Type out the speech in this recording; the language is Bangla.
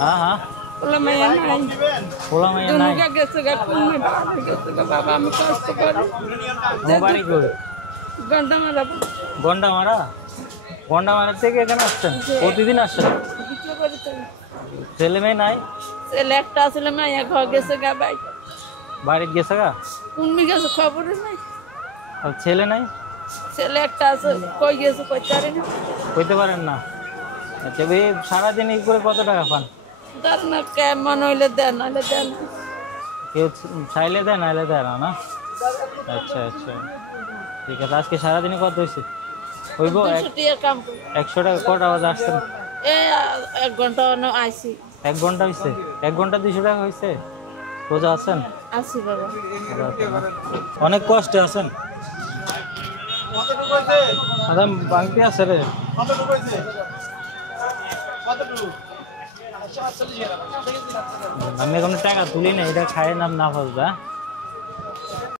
হ্যাঁ হ্যাঁ পোলা মাইয়া নাই পোলা মাইয়া নাই দুনুকা গেছে গা তুমি বাবা গেছে গা বাবা আমি কষ্ট করি মোবাইল করে গন্ডা মারাবো গন্ডামারা থেকে এখানে আসছেন প্রতিদিন আসছেন বিক্রি করে তো ছেলে মেয়ে নাই ছেলে একটা ছেলে মাইয়া ঘর গেছে গা ভাই বাড়িতে গেছে গা তুমি গেছে খবরে নাই আর ছেলে নাই ছেলে একটা আছে কই গেছে কইতে পারি না কইতে পারেন না আচ্ছা ভাই সারাদিন এই করে কত টাকা পান ধর না কেমন হইলে দেন নাহলে দেন কেউ চাইলে দেয় নাইলে দেয় না না আচ্ছা আচ্ছা ঠিক আছে আজকে সারাদিনে কত হয়েছে হইব 200 টাকা কাম করি 100 টাকা কটা বাজে আসছেন এই 1 ঘন্টা আইছি 1 ঘন্টা হয়েছে 1 ঘন্টা 200 টাকা হয়েছে রোজা আছেন আসি বাবা অনেক কষ্টে আছেন আদাম বাংতি আছে রে আমি এখন টাকা তুলি না এটা খাই নাম না ফসবা